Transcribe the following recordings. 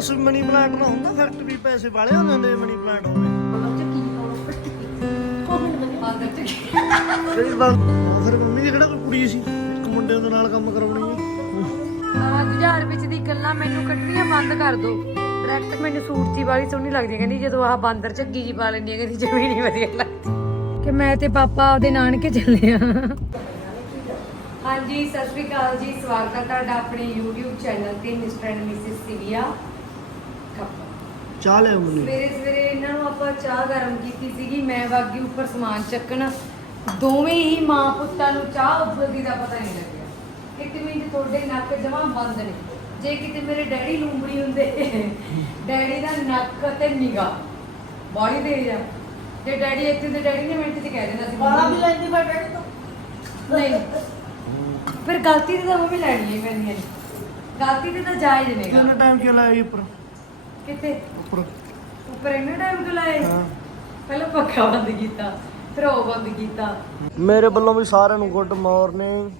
ਦੱਸੋ ਵੀ money plant ਨਾ ਹੁੰਦਾ ਫੈਕਟਰੀ ਪੈਸੇ ਵਾਲੇ ਹੁੰਦੇ ਹੁੰਦੇ ਮਨੀ ਪਲਾਂਟ ਹੋਵੇ। ਫਿਰ ਮੰਮੀ ਦੀ ਕਿਹੜਾ ਕੋਈ ਕੁੜੀ ਸੀ ਇੱਕ ਮੁੰਡੇ ਦੇ ਨਾਲ ਕੰਮ ਕਰਾਉਣੀ ਹੈ ਆਹ 2000 ਵਿੱਚ ਦੀ ਗੱਲਾਂ ਮੈਨੂੰ ਕੱਢਣੀਆਂ ਬੰਦ ਕਰ ਦੋ। ਡਾਇਰੈਕਟ ਮੈਨੂੰ ਸੂਟ ਦੀ ਵਾਲੀ ਸੋਹਣੀ ਲੱਗਦੀ ਹੈ। ਕਹਿੰਦੀ ਜਦੋਂ ਆਹ ਬਾਂਦਰ ਝੱਗੀ ਜੀ ਪਾ ਲੈਂਦੀ ਹੈ ਕਹਿੰਦੀ ਜਮੀ ਨਹੀਂ ਵਧੀਆ ਲੱਗਦੀ। ਕਿ ਮੈਂ ਤੇ ਪਾਪਾ ਉਹਦੇ ਨਾਨਕੇ ਚੱਲੇ ਆ। ਹਾਂਜੀ ਸਤਿ ਸ਼੍ਰੀ ਅਕਾਲ ਜੀ ਸਵਾਗਤ ਹੈ ਤੁਹਾਡਾ ਆਪਣੇ YouTube ਚੈਨਲ ਤੇ ਮਿਸਟਰ ਐਂਡ ਮਿਸਿਸ ਸਿਵਿਆ ਚਾਹ ਲਿਆ ਮੰਮੀ ਸਵੇਰੇ ਸਵੇਰੇ ਇਹਨਾਂ ਨੂੰ ਆਪਾਂ ਚਾਹ ਗਰਮ ਕੀਤੀ ਸੀਗੀ ਮੈਂ ਵਾਗੀ ਉੱਪਰ ਸਮਾਨ ਚੱਕਣ। ਦੋਵੇਂ ਹੀ ਮਾਂ ਪੁੱਤਾਂ ਨੂੰ ਚਾਹ ਉਬਲਦੀ ਦਾ ਪਤਾ ਨਹੀਂ ਲੱਗਿਆ। ਇੱਕ ਮਿੰਟ ਤੁਹਾਡੇ ਨੱਕ ਜਮਾਂ ਬੰਦ ਨੇ। ਜੇ ਕਿਤੇ ਮੇਰੇ ਡੈਡੀ ਲੂੰਬੜੀ ਹੁੰਦੇ ਡੈਡੀ ਦਾ ਨੱਕ ਤੇ ਨਿਗਾ ਬਾੜੀ ਦੇ ਜਾ ਜੇ ਡੈਡੀ ਇੱਥੇ ਤੇ ਡੈਡੀ ਨੇ ਮਿੰਟ ਚ ਕਹਿ ਦੇਣਾ ਸੀ। ਬਾਲਾ ਵੀ ਲੈਂਦੀ ਫਿਰ ਡੈਡੀ ਤੋਂ। ਨਹੀਂ। ਫਿਰ ਗਲਤੀ ਤੇ ਤਾਂ ਮੰਮੀ ਲੈਣੀ ਹੈ ਪੈਂਦੀਆਂ ਨੇ ਗਲਤੀ ਤੇ ਤਾਂ ਜਾਇਜ਼ ਕਿੰਨਾ ਟਾਈਮ ਕਿਉਂ ਲਾਇਆ ਜੀ ਉੱਪਰ? ਕਿਤੇ ਉੱਪਰ। ਉੱਪਰ ਇੰਨਾ ਟਾਈਮ ਕਿਉਂ ਲਾਏ? ਹਾਂ। ਪਹਿਲਾਂ ਪੱਖਾ ਬੰਦ ਕੀਤਾ ਫਿਰ ਉਹ ਬੰਦ ਕੀਤਾ। ਮੇਰੇ ਵੱਲੋਂ ਵੀ ਸਾਰਿਆਂ ਨੂੰ ਗੁੱਡ ਮਾਰਨਿੰਗ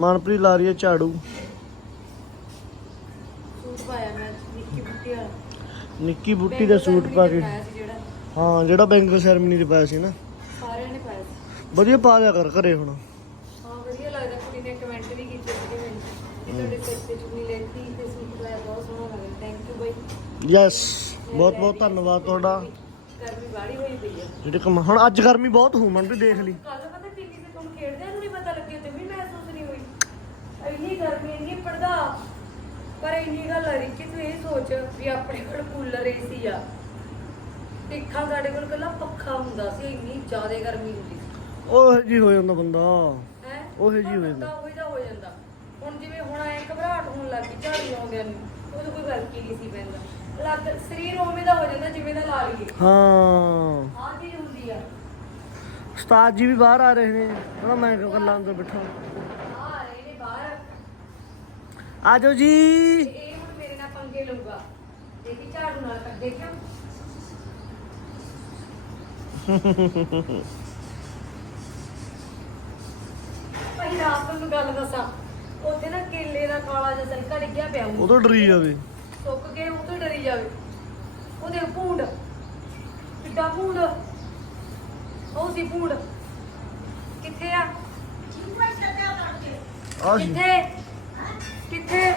ਮਨਪ੍ਰੀਤ ਲਾ ਰਹੀ ਹੈ ਝਾੜੂ। ਸੂਟ ਪਾਇਆ ਮੈਂ ਨਿੱਕੀ ਬੁੱਟੀ ਵਾਲਾ। ਨਿੱਕੀ ਬੁੱਟੀ ਦਾ ਸੂਟ ਪਾ ਕੇ। ਹਾਂ ਜਿਹੜਾ ਬੈਂਗਲ ਸੈਰਮਨੀ ਤੇ ਪਾਇਆ ਸੀ ਨਾ। ਸਾਰਿਆਂ ਨੇ ਪਾਇਆ ਸੀ। ਵਧੀਆ ਪਾ ਲਿਆ ਕਰ ਘਰੇ ਹੁਣ। ਹਾਂ ਵਧੀਆ ਲੱਗਦਾ ਕੁੜੀ ਨੇ ਕਮੈਂਟ ਵੀ ਕੀਤੇ ਸੀ ਮੈਨੂੰ ਕਿ ਤੁਹਾਡੇ ਸਿਰ ਤੇ ਚੁੰਨੀ ਲੈਤੀ ਤੇ ਸੂਟ ਪਾਇਆ ਬਹੁਤ ਸੋਹਣਾ ਲੱਗਦਾ। ਥੈਂਕ ਯੂ ਬਾਈ ਯੈਸ ਬਹੁਤ ਬਹੁਤ ਧੰਨਵਾਦ ਤੁਹਾਡਾ। ਗਰਮੀ ਬਾੜੀ ਹੋਈ ਪਈ ਆ। ਜਿਹੜੇ ਕੰਮ ਹੁਣ ਅੱਜ ਗਰਮੀ ਬਹੁਤ ਹੋਊ ਮਨ ਵੀ ਦੇਖ ਲਈ। ਕੱਲ ਪਤਾ ਟੀਵੀ ਤੇ ਤੁਹਾਨੂੰ ਖੇਡਦਿਆਂ ਨੂੰ ਨਹੀਂ ਪਤਾ ਲੱਗਿਆ ਤੇ ਵੀ ਮਹਿਸੂਸ ਨਹੀਂ ਹੋਈ। ਇੰਨੀ ਗਰਮੀ ਇੰਨੀ ਪੜਦਾ ਪਰ ਇੰਨੀ ਗੱਲ ਆ ਰਹੀ ਕਿ ਤੂੰ ਇਹ ਸੋਚ ਵੀ ਆਪਣੇ ਕੋਲ ਕੂਲਰ ਏਸੀ ਆ। ਦੇਖਾਂ ਸਾਡੇ ਕੋਲ ਕੱਲਾ ਪੱਖਾ ਹੁੰਦਾ ਸੀ ਇੰਨੀ ਜ਼ਿਆਦਾ ਗਰਮੀ ਹੁੰਦੀ ਸੀ। ਉਹ ਜੀ ਹੋ ਜਾਂਦਾ ਬੰਦਾ। ਹੈ? ਉਹੋ ਜਿਹੀ ਹੋ ਜਾਂਦਾ। ਉਹੀ ਦਾ ਹੋ ਜਾਂਦਾ। ਹੁਣ ਜਿਵੇਂ ਹੁਣ ਐ ਘਬਰਾਹਟ ਹੋਣ ਲੱਗ ਝਾੜੀ ਆਉਂਦਿਆਂ ਨੂੰ। ਉਹਦਾ ਕੋਈ ਫ਼ਰਕ ਹੀ ਨਹੀਂ ਸੀ ਪੈਂਦਾ। ਲੱਗ ਸਰੀਰ ਉਵੇਂ ਦਾ ਹੋ ਜਾਂਦਾ ਜਿਵੇਂ ਦਾ ਲਾ ਲਈਏ। ਹਾਂ। ਆਹ ਚੀਜ਼ ਹੁੰਦੀ ਆ। ਉਸਤਾਦ ਜੀ ਵੀ ਬਾਹਰ ਆ ਰਹੇ ਨੇ। ਹਣਾ ਮੈਂ ਕਿਉਂ ਗੱਲਾਂ ਅੰਦਰ ਬੈਠਾ। ਆਹ ਆ ਰਹੇ ਨੇ ਬਾਹਰ। ਆ ਜਾਓ ਜੀ। ਤੇ ਇਹ ਹੁਣ ਮੇਰੇ ਨਾਲ ਪੰਗੇ ਲਊਗਾ। ਦੇਖੀ ਝਾੜੂ ਨਾਲ ਕਰ ਦੇਖਿਓ ਭਾਈ ਰਾਤ ਨੂੰ ਗੱਲ ਦੱਸਾਂ। ਉੱਥੇ ਨਾ ਕੇਲੇ ਦਾ ਕਾਲਾ ਜਿਹਾ ਸਿਲਕਾ ਡਿੱਗਿਆ ਪਿਆ ਉਹ ਤੋਂ ਡਰੀ ਜਾਵੇ। ਸੁੱਕ ਕੇ ਉਹ ਤੋਂ ਡਰੀ ਜਾਵੇ। ਉਹਦੇ ਭੂੰਡ। ਕਿੱਡਾ ਭੂੰਡ। ਉਹ ਸੀ ਭੂੰਡ। ਕਿੱਥੇ ਆ? ਆ ਸੀ ਕਿੱਥੇ? ਕਿੱਥੇ?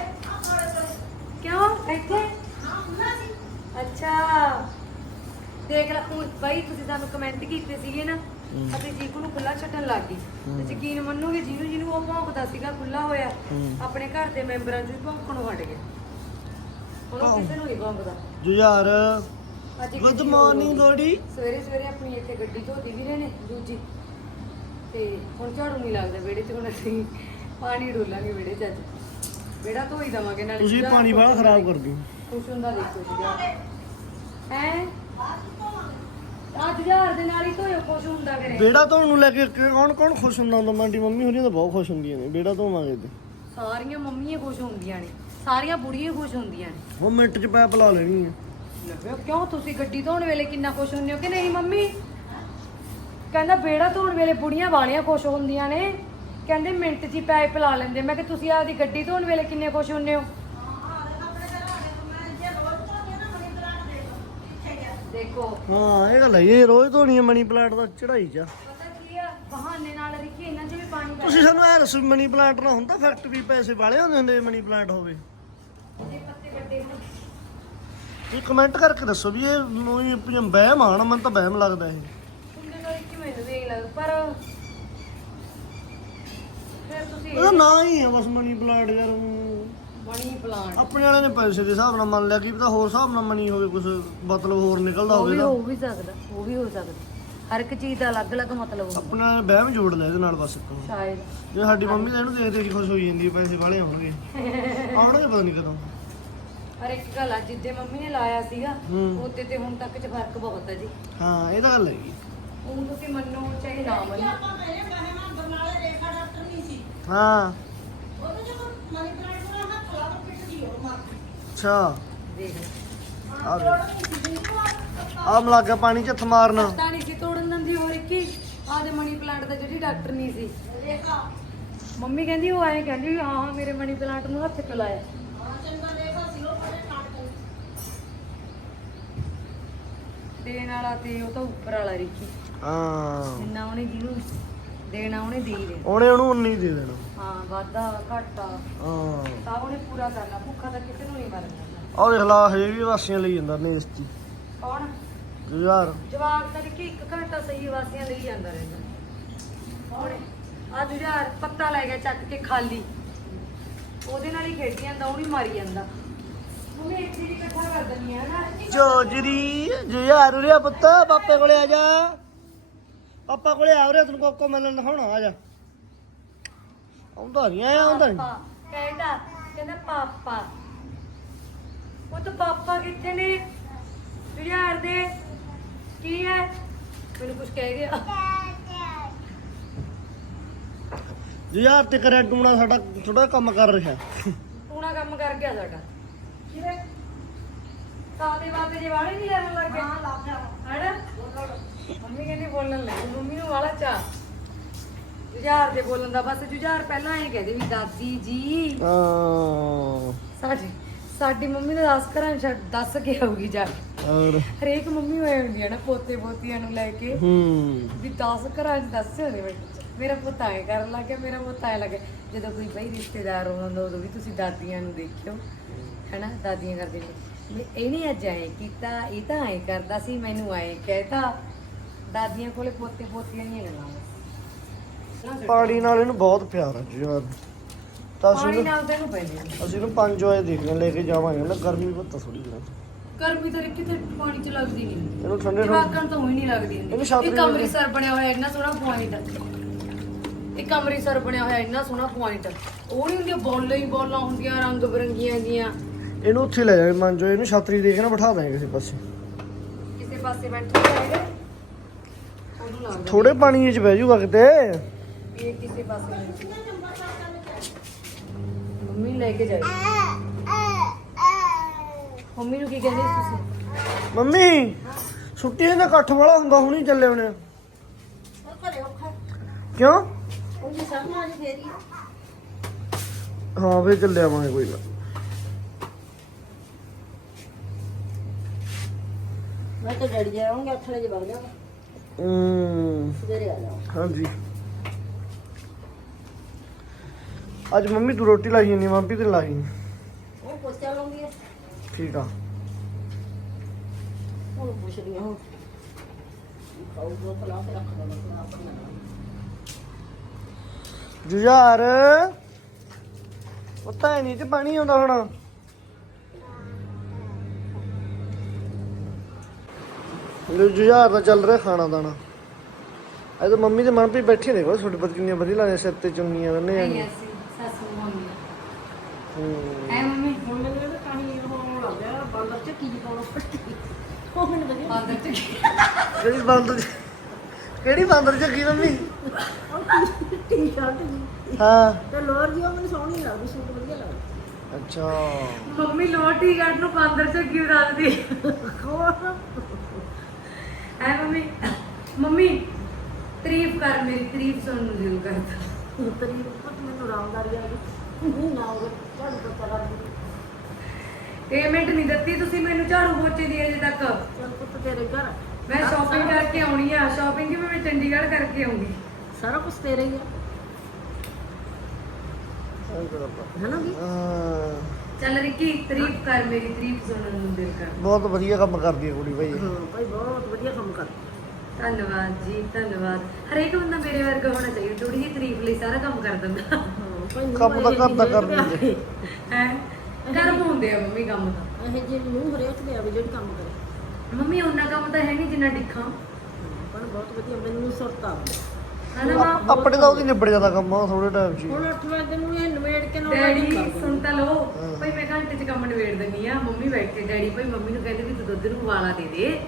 ਕਿਉਂ? ਇੱਥੇ? ਅੱਛਾ। ਦੇਖ ਲੈ ਹੁਣ ਬਾਈ ਤੁਸੀਂ ਸਾਨੂੰ ਕਮੈਂਟ ਕੀਤੇ ਸੀਗੇ ਨਾ। ਅਤੇ ਜੀਕੂ ਨੂੰ ਖੁੱਲਾ ਛੱਡਣ ਲੱਗ ਤੇ ਯਕੀਨ ਮੰਨੋਗੇ ਜਿਹਨੂੰ ਜਿਹਨੂੰ ਉਹ ਭੌਂਕਦਾ ਸੀਗਾ ਖੁੱਲਾ ਹੋਇਆ। ਆਪਣੇ ਘਰ ਦੇ ਮੈਂਬਰਾਂ ਚੋਂ ਭੌਂਕਣੋਂ ਹਟ ਗਿਆ। ਹੁਣ ਗੁੱਡ ਮਾਰਨਿੰਗ ਲੋੜੀ। ਸਵੇਰੇ ਸਵੇਰੇ ਆਪਣੀ ਇੱਥੇ ਗੱਡੀ ਧੋਤੀ ਵੀਰੇ ਨੇ ਦੂਜੀ। ਤੇ ਹੁਣ ਝਾੜੂ ਨਹੀਂ ਲੱਗਦਾ ਵਿਹੜੇ 'ਚ ਹੁਣ ਅਸੀਂ ਪਾਣੀ ਡੋਲਾਂਗੇ ਵਿਹੜੇ 'ਚ ਅੱਜ। ਵਿਹੜਾ ਧੋਈ ਦਵਾਂਗੇ ਨਾਲੇ ਤੁਸੀਂ ਪਾਣੀ ਬਾਹਰ ਖਰਾਬ ਕਰ ਦਿਓ। ਕੁਛ ਹੁੰਦਾ ਦੇਖੋ ਜੀ। ਐ ਬੇੜਾ ਧੋਣ ਨੂੰ ਲੈ ਕੇ ਕੌਣ ਕੌਣ ਖੁਸ਼ ਹੁੰਦਾ ਹੁੰਦਾ? ਮੰਡੀ ਮੰਮੀ ਹੋਰੀਆਂ ਤਾਂ ਬਹੁਤ ਖੁਸ਼ ਹੁੰਦੀਆਂ ਨੇ। ਬੇੜਾ ਧੋਵਾਂਗੇ ਤੇ। ਸਾਰੀਆਂ ਮੰਮੀਆਂ ਖੁਸ਼ ਹੁੰਦੀਆਂ ਨੇ। ਸਾਰੀਆਂ ਬੁੜੀਆਂ ਖੁਸ਼ ਹੁੰਦੀਆਂ ਨੇ। ਉਹ ਮਿੰਟ 'ਚ ਪੈਪ ਲਾ ਲੈਣੀ ਆ। ਲੱਗਿਆ ਕਿਉਂ ਤੁਸੀਂ ਗੱਡੀ ਧੋਣ ਵੇਲੇ ਕਿੰਨਾ ਖੁਸ਼ ਹੁੰਦੇ ਹੋ ਕਿ ਨਹੀਂ ਮੰਮੀ? ਕਹਿੰਦਾ ਬੇੜਾ ਧੋਣ ਵੇਲੇ ਬੁੜੀਆਂ ਵਾਲੀਆਂ ਖੁਸ਼ ਹੁੰਦੀਆਂ ਨੇ। ਕਹਿੰਦੇ ਮਿੰਟ 'ਚ ਹੀ ਪੈਪ ਲਾ ਲੈਂਦੇ। ਮੈਂ ਕਿ ਤੁਸੀਂ ਆਪਦੀ ਗੱਡੀ ਧੋਣ ਵੇਲੇ ਕਿੰਨੇ ਖੁਸ਼ ਹੁੰਦੇ ਹੋ? ਦੇਖੋ। ਹਾਂ ਇਹ ਗੱਲ ਹੈ ਇਹ ਰੋਜ਼ ਧੋਣੀ ਹੈ ਮਨੀ ਪਲਾਂਟ ਦਾ ਚੜਾਈ 'ਚ। ਪਤਾ ਕੀ ਆ? ਬਹਾਨੇ ਨਾਲ ਰਿੱਕੀ ਇਹਨਾਂ 'ਚ ਵੀ ਪਾਣੀ ਪੈ ਤੁਸੀਂ ਸਾਨੂੰ ਐ ਦੱਸੋ ਮਨੀ ਪਲਾਂਟ ਨਾ ਹੁੰਦਾ ਫੈਕਟਰੀ ਪੈਸੇ ਵਾਲੇ ਹੁੰਦੇ ਹੁੰਦੇ ਮਨੀ ਪਲਾਂਟ ਹੋਵੇ? ਜੇ ਪੱਤੇ ਵੱਡੇ ਹੋਣ। ਇਹ ਕਮੈਂਟ ਕਰਕੇ ਦੱਸੋ ਵੀ ਇਹ ਆਪਣਾ ਵਹਿਮ ਆਣਾ ਮੈਨੂੰ ਤਾਂ ਵਹਿਮ ਲੱਗਦਾ ਇਹ। ਹੁੰਦੇ ਤਾਂ ਰਿੱਕੀ ਮੈਨੂੰ ਵੀ ਇਹ ਲੱਗਦਾ ਪਰ ਫਿਰ ਤੁਸੀਂ ਇਹਦਾ ਨਾਂ ਹੀ ਹੈ ਬਸ ਮਨੀ ਪਲਾਂਟ ਯਾਰ ਬਣੀ ਪਲਾਂਟ। ਆਪਣੇ ਵਾਲਿਆਂ ਨੇ ਪੈਸੇ ਦੇ ਹਿਸਾਬ ਨਾਲ ਮੰਨ ਲਿਆ ਕਿ ਪਤਾ ਹੋਰ ਹਿਸਾਬ ਨਾਲ ਮਨੀ ਹੋਵੇ ਕੁਝ ਮਤਲਬ ਹੋਰ ਨਿਕਲਦਾ ਉਹ ਹੋਵੇ ਵੀ ਤਾਂ। ਹੋ ਵੀ ਸਕਦਾ ਉਹ ਵੀ ਹੋ ਸਕਦਾ। ਹਰ ਇੱਕ ਚੀਜ਼ ਦਾ ਅਲੱਗ-ਅਲੱਗ ਮਤਲਬ ਹੁੰਦਾ। ਆਪਣੇ ਵਾਲਿਆਂ ਨੇ ਵਹਿਮ ਜੋੜ ਲਿਆ ਇਹਦੇ ਨਾਲ ਬਸ ਇੱਕ ਸ਼ਾਇਦ। ਜੇ ਸਾਡੀ ਮੰਮੀ ਤਾਂ ਇਹਨੂੰ ਦੇਖ ਦੇਖ ਕੇ ਖੁਸ਼ ਹੋਈ ਜਾਂਦੀ ਹੈ ਪੈਸੇ ਵਾਲੇ ਆਉਣਗੇ। ਆਉਣਗੇ ਪਤਾ ਨਹੀਂ ਕਦੋਂ। ਪਰ ਇੱਕ ਗੱਲ ਆ ਜਿੱਦੇ ਮੰਮੀ ਨੇ ਲਾਇਆ ਸੀਗਾ ਹੂੰ। ਉਹਦੇ ਤੇ ਹੁਣ ਤੱਕ ਚ ਫ਼ਰਕ ਬਹੁਤ ਹੈ ਜੀ। ਹਾਂ ਇਹ ਤਾਂ ਗੱਲ ਹੈਗੀ। ਹੁਣ ਤੁਸੀਂ ਮੰਨੋ ਚਾਹੇ ਨਾ ਮੰਨੋ। ਆਪਾਂ ਮੇਰੇ ਪੈਸੇ ਨਾਲ ਬਰਨਾਲੇ ਰੇਖਾ ਡਾਕਟਰ ਨਹੀਂ ਸੀ। ਹਾਂ। ਅੱਛਾ। ਦੇਖ ਲੈ ਆ ਮਿਲਾ ਕੇ ਪਾਣੀ ਚ ਥਮਾਰਨਾ ਪਤਾ ਨਹੀਂ ਸੀ ਤੋੜਨ ਦਿੰਦੀ ਹੋਰ ਇੱਕੀ ਆਦੇ ਮਨੀ ਪਲਾਂਟ ਦਾ ਜਿਹੜੀ ਡਾਕਟਰ ਨਹੀਂ ਸੀ। ਮੰਮੀ ਕਹਿੰਦੀ ਉਹ ਆਏ ਕਹਿੰਦੀ ਹਾਂ ਹਾਂ ਮੇਰੇ ਮਨੀ ਪਲਾਂਟ ਨੂੰ ਹੱਥ ਕਿਉਂ ਲਾਇਆ ਦੇਣ ਵਾਲਾ ਤੇ ਉਹ ਤਾਂ ਉੱਪਰ ਵਾਲਾ ਰਿੱਕੀ। ਹਾਂ। ਜਿੰਨਾ ਉਹਨੇ ਜਿਹਨੂੰ ਦੇਣਾ ਉਹਨੇ ਦੇ ਹੀ ਉਹਨੇ ਉਹਨੂੰ 19 ਦੇ ਦੇਣਾ। ਹਾਂ ਵਾਧਾ ਘਾਟਾ ਹਾਂ। ਸਭ ਉਹਨੇ ਪੂਰਾ ਕਰਨਾ। ਭੁੱਖਾ ਤਾਂ ਕਿਸੇ ਨੂੰ ਨਹੀਂ ਮਰਨਾ ਆਹ ਦੇਖ ਲਾ ਹਜੇ ਵੀ ਵਾਸੀਆਂ ਲਈ ਜਾਂਦਾ ਨੇਸਤੀ ਕੌਣ? ਯਾਰ। ਜਵਾਬ ਤਾਂ ਕਿ ਇੱਕ ਘੰਟਾ ਸਹੀ ਵਾਸੀਆਂ ਲਈ ਜਾਂਦਾ ਰਹਿੰਦਾ। ਹੁਣ ਆ ਜੁਝਾਰ ਪੱਤਾ ਲੈ ਗਿਆ ਚੱਕ ਕੇ ਖਾਲੀ। ਉਹਦੇ ਨਾਲ ਹੀ ਖੇਡੀ ਜਾਂਦਾ ਉਹ ਨਹੀਂ ਮਾਰੀ ਜਾਂਦਾ। ਉਹਨੇ ਇੱਥੇ ਹੀ ਇਕੱਠਾ ਕਰ ਦਿੰਦੀ ਆ ਨਾ ਜੋਜਰੀ ਜੁਝਾਰ ਉਰੇ ਆ ਪੁੱਤ ਪਾਪੇ ਕੋਲੇ ਆ ਜਾ। ਪਾਪਾ ਕੋਲੇ ਆ ਉਰੇ ਤੈਨੂੰ ਕੋਕੋ ਮਿਲਣ ਦਿਖਾਉਣਾ ਆ ਜਾ। ਆਉਂਦਾ ਨਹੀਂ ਆਇਆ ਆਉਂਦਾ ਨਹੀਂ ਪਾਪਾ ਕਹਿੰਦਾ ਕਹਿੰਦਾ ਪਾਪਾ। ਉਹ ਤਾਂ ਪਾਪਾ ਕਿੱਥੇ ਨੇ? ਜੁਝਾਰ ਦੇ। ਕੀ ਹੈ ਮੈਨੂੰ ਕੁਝ ਕਹਿ ਗਿਆ। ਜੁਝਾਰ ਤੇ ਕਰਿਆ ਟੂਣਾ ਸਾਡਾ ਥੋੜਾ ਕੰਮ ਕਰ ਰਿਹਾ। ਪੂਣਾ ਕੰਮ ਕਰ ਗਿਆ ਸਾਡਾ। ਕਿਵੇਂ? ਸਾਦੇ ਬਾਤੇ ਜੇ ਵਾਲੇ ਨਹੀਂ ਲੈਣ ਲੱਗ ਹਾਂ ਲੱਗ ਹੈਨਾ? ਮੰਮੀ ਕਹਿੰਦੀ ਬੋਲਣ ਲੱਗੀ ਮੰਮੀ ਨੂੰ ਵਾਲਾ ਚਾ ਜੁਝਾਰ ਦੇ ਬੋਲਣ ਦਾ ਬਸ ਜੁਝਾਰ ਪਹਿਲਾਂ ਐਂ ਕਹਦੇ ਵੀ ਦਾਦੀ ਜੀ। ਹਾਂ। ਸਾਡੀ ਸਾਡੀ ਮੰਮੀ ਨੂੰ ਦੱਸ ਕਰਾਂ ਛੱਡ ਦੱਸ ਕੇ ਆਊਗੀ ਜਾ ਕੇ। ਔਰ ਹਰੇਕ ਮੰਮੀ ਹੋਏ ਹੁੰਦੀ ਹੈ ਨਾ ਪੋਤੇ ਪੋਤੀਆਂ ਨੂੰ ਲੈ ਕੇ। ਹੂੰ। ਵੀ 10 ਘਰਾਂ 'ਚ ਦੱਸੇ ਹੋਣੇ ਬੱਚੇ ਮੇਰਾ ਪੁੱਤ ਐਂ ਕਰਨ ਲੱਗ ਗਿਆ ਮੇਰਾ ਪੁੱਤ ਐਂ ਲੱਗੇ ਜਦੋਂ ਕੋਈ ਬਈ ਰਿਸ਼ਤੇਦਾਰ ਆਉਂਦਾ ਉਦੋਂ ਵੀ ਤੁਸੀਂ ਦਾਦੀਆਂ ਨੂੰ ਦੇਖਿਓ ਹੈਨਾ ਦਾਦੀਆਂ ਕਰਦੇ ਨੇ। ਵੀ ਇਹਨੇ ਅੱਜ ਐਂ ਕੀਤਾ ਇਹ ਤਾਂ ਐਂ ਕਰਦਾ ਸੀ ਮੈਨੂੰ ਐਂ ਕਹਿਤਾ। ਦਾਦੀਆਂ ਕੋਲੇ ਪੋਤੇ ਪੋਤੀਆਂ ਨਹੀਂ ਗੱਲਾਂ ਪਾਣੀ ਨਾਲ ਇਹਨੂੰ ਬਹੁਤ ਪਿਆਰ ਹੈ ਜੁਝਾਰ ਨੂੰ। ਤਾਂ ਅਸੀਂ ਪਾਣੀ ਇਹਨੂੰ ਨਾਲ ਤੈਨੂੰ ਪੈਂਦੇ ਅਸੀਂ ਇਹਨੂੰ 5 ਵਜੇ ਦੇਖਣ ਲੈ ਕੇ ਜਾਵਾਂਗੇ ਨਾ ਗਰਮੀ ਬਹੁਤ ਥੋੜੀ ਜਿਹੀ। ਗਰਮੀ ਤਾਂ ਕਿਤੇ ਪਾਣੀ ਚ ਲੱਗਦੀ ਨਹੀਂ। ਇਹਨੂੰ ਠੰਡੇ ਨੂੰ ਜਵਾਕਾਂ ਨੂੰ ਤਾਂ ਹੋਈ ਨਹੀਂ ਲੱਗਦੀ ਇਹਨੂੰ ਛਾਤਰੀ ਇੱਕ ਅੰਮ੍ਰਿਤਸਰ ਬਣਿਆ ਹੋਇਆ ਇੰਨਾ ਸੋਹਣਾ ਪੁਆਇੰਟ ਇੱਕ ਅੰਮ੍ਰਿਤਸਰ ਬਣਿਆ ਹੋਇਆ ਇੰਨਾ ਸੋਹਣਾ ਪੁਆਇੰਟ ਉਹ ਨਹੀਂ ਹੁੰਦੀਆਂ ਬੋਲਾਂ ਹੀ ਬੋਲਾਂ ਹੁੰਦੀਆਂ ਰੰਗ ਬਰੰਗੀਆਂ ਜੀਆਂ ਇਹਨੂੰ ਉੱਥੇ ਲੈ ਜਾਵਾਂਗੇ ਮੰਜੋ ਇਹਨੂੰ ਛਾਤਰੀ ਦੇ ਕੇ ਨਾ ਬਿਠਾ ਦਾਂਗੇ ਕਿਸੇ ਪਾਸੇ। ਕਿਸੇ ਪਾਸੇ ਬੈਠੇ ਹੋਏਗਾ ਉਹਨੂੰ ਲੱਗਦਾ ਥੋੜੇ ਪਾਣੀ ਵਿੱਚ ਬਹਿ ਜਾਊਗਾ ਕਿਤੇ। ਵੀ ਇਹ ਕਿਸੇ ਪਾਸੇ ਬੈਠੀ ਮੰਮੀ ਲੈ ਕੇ ਜਾਈ ਮੰਮੀ ਨੂੰ ਕੀ ਕਹਿੰਦੇ ਸੀ ਤੁਸੀਂ? ਮੰਮੀ ਛੁੱਟੀਆਂ ਦਾ ਇਕੱਠ ਵਾਲਾ ਹੁੰਦਾ ਹੁਣੀ ਚੱਲੇ ਹੋਣੇ ਕਿਉਂ? ਹਾਂ। ਫੇਰ ਚੱਲੇ ਆਵਾਂਗੇ ਕੋਈ ਨਾ। ਮੈਂ ਤਾਂ ਡੈਡੀ ਜਾਵਾਂਗੇ ਅੱਠਲੇ ਜੇ ਵਗ ਸਵੇਰੇ ਆ ਜਾਵਾਂ ਹਾਂਜੀ। ਅੱਜ ਮੰਮੀ ਤੂੰ ਰੋਟੀ ਲਾਈ ਨਹੀਂ ਮੰਮੀ ਤੇ ਲਾਈ ਨੀ। ਉਹ ਪੋਚਾ ਲਾਉਂਗੀ ਠੀਕ ਆ। ਹੁਣ ਪੁੱਛਦੀ ਹਾਂ ਖਾਉ ਦੋ ਪਲਾ ਕੇ ਰੱਖ ਦੇਣਾ ਆਪਣਾ ਜੁਝਾਰ। ਪਤਾ ਹੈ ਨਹੀਂ ਤੇ ਪਾਣੀ ਆਉਂਦਾ ਹੁਣ। ਲੋ ਜੁਝਾਰ ਦਾ ਚੱਲ ਰਿਹਾ ਖਾਣਾ ਦਾਣਾ। ਤਾਂ ਮੰਮੀ ਤੇ ਮਨਪ੍ਰੀਤ ਬੈਠੇ ਨੇ ਕੋ ਛੋਟੇ ਬੱਚੇ ਕਿੰਨੀਆਂ ਵਧੀਆ ਲੱਗਦੀਆਂ ਸਿਰ ਤੇ ਚੁੰਨੀਆਂ ਬੰਨੇ ਨਹੀਂ ਜਾਂਦੀਆਂ ਐ ਮੰਮੀ ਹੁਣ ਮੈਨੂੰ ਇਹਦਾ ਪਾਣੀ ਹੋਣ ਲੱਗ ਗਿਆ ਬਾਂਦਰ ਚ ਕੀ ਪਾਉਣਾ ਪੱਟੀ। ਉਹ ਮੈਨੂੰ ਵਧੀਆ ਬਾਦਰ ਚ ਕਿਹੜੀ ਬਾਂਦਰ ਕਿਹੜੀ ਬਾਂਦਰ ਝੱਗੀ ਮੰਮੀ? ਟੀ ਸ਼ਰਟ ਜੀ ਹਾਂ। ਤੇ ਲੋਅਰ ਜੀ ਉਹ ਮੈਨੂੰ ਸੋਹਣੀ ਲੱਗਦੀ ਸੂਟ ਵਧੀਆ ਲੱਗਦਾ। ਅੱਛਾ। ਮੰਮੀ ਲੋਟੀ ਗੱਡ ਨੂੰ ਬਾਂਦਰ ਚ ਕਿਉਂ ਦੱਸਦੀ ਐ ਮੰਮੀ ਮੰਮੀ ਤਾਰੀਫ ਕਰ ਮੇਰੀ ਤਾਰੀਫ ਸੁਣਨ ਨੂੰ ਦਿਲ ਕਰਦਾ। ਤੇਰੀ ਮੈਨੂੰ ਰਾਮਦਾਰੀ ਆ ਗਈ। ਪੇਮੈਂਟ ਨਹੀਂ ਦਿੱਤੀ ਤੁਸੀਂ ਮੈਨੂੰ ਝਾੜੂ ਪੋਚੇ ਦੀ ਅਜੇ ਤੱਕ। ਚੱਲ ਪੁੱਤ ਤੇਰੇ ਘਰ। ਮੈਂ ਸ਼ਾਪਿੰਗ ਕਰਕੇ ਆਉਣੀ ਆ। ਸ਼ਾਪਿੰਗ ਵੀ ਮੈਂ ਚੰਡੀਗੜ੍ਹ ਕਰਕੇ ਆਉਂਗੀ? ਸਾਰਾ ਕੁਝ ਤੇਰੇ ਹੀ ਆ। ਵੀ? ਚੱਲ ਰਿੱਕੀ ਤਾਰੀਫ ਕਰ ਮੇਰੀ ਤਾਰੀਫ ਸੁਣਨ ਨੂੰ ਦਿਲ ਕਰਦਾ ਬਹੁਤ ਵਧੀਆ ਕੰਮ ਕਰਦੀ ਹੈ ਕੁੜੀ ਭਾਈ। ਹਾਂ ਭਾਈ ਬਹੁਤ ਵਧੀਆ ਕੰਮ ਕਰ। ਧੰਨਵਾਦ ਜੀ ਧੰਨਵਾਦ। ਹਰੇਕ ਬੰਦਾ ਮੇਰੇ ਵਰਗਾ ਹੋਣਾ ਚਾਹੀਦਾ। ਥੋੜੀ ਜਿਹੀ ਤਾਰੀਫ ਲਈ ਸਾਰਾ ਕੰਮ ਕਰ ਦਿੰਦਾ। ਕੰਮ ਤਾਂ ਕਰਦਾ ਜਿਹੀ ਕਰਦੀ ਹੈ। ਹੈ। ਕਰਮ ਹੁੰਦੇ ਆ ਮੰਮੀ ਕੰਮ ਤਾਂ। ਇਹ ਜੇ ਨੂੰ ਹਰੇਕ ਦੇ ਆਵੇ ਜਿਹੜੀ ਕੰਮ ਕਰੇ। ਮੰਮੀ ਉਹਨਾਂ ਕੰਮ ਤਾਂ ਹੈ ਨਹੀਂ ਜਿੰਨਾ ਡਿੱਖਾਂ। ਪਰ ਬਹੁਤ ਵਧੀਆ ਮੈਨੂੰ ਸੁਰਤਾ ਹਨਾ ਮਾਂ? ਆਪਣੇ ਤਾਂ ਉਹਦੀ ਨਿਬੜ ਜਾਂਦਾ ਕੰਮ ਥੋੜੇ ਟਾਈਮ 'ਚ ਹੀ। ਹੁਣ 8 ਵਜੇ ਨੂੰ ਇਹ ਨਵੇੜ ਕੇ ਨਾ ਡੈਡੀ ਸੁਣ ਤਾਂ ਲਓ। ਭਾਈ ਮੈਂ ਘੰਟੇ ਚ ਕੰਮ ਨਿਬੇੜ ਦਿੰਦੀ ਆ। ਮੰਮੀ ਬੈਠ ਕੇ ਡੈਡੀ ਭਾਈ ਮੰਮੀ ਨੂੰ ਕਹਿੰਦੇ ਵੀ ਤੂੰ ਦੁੱਧ ਨੂੰ ਉਬਾਲਾ ਦੇ ਦੇ।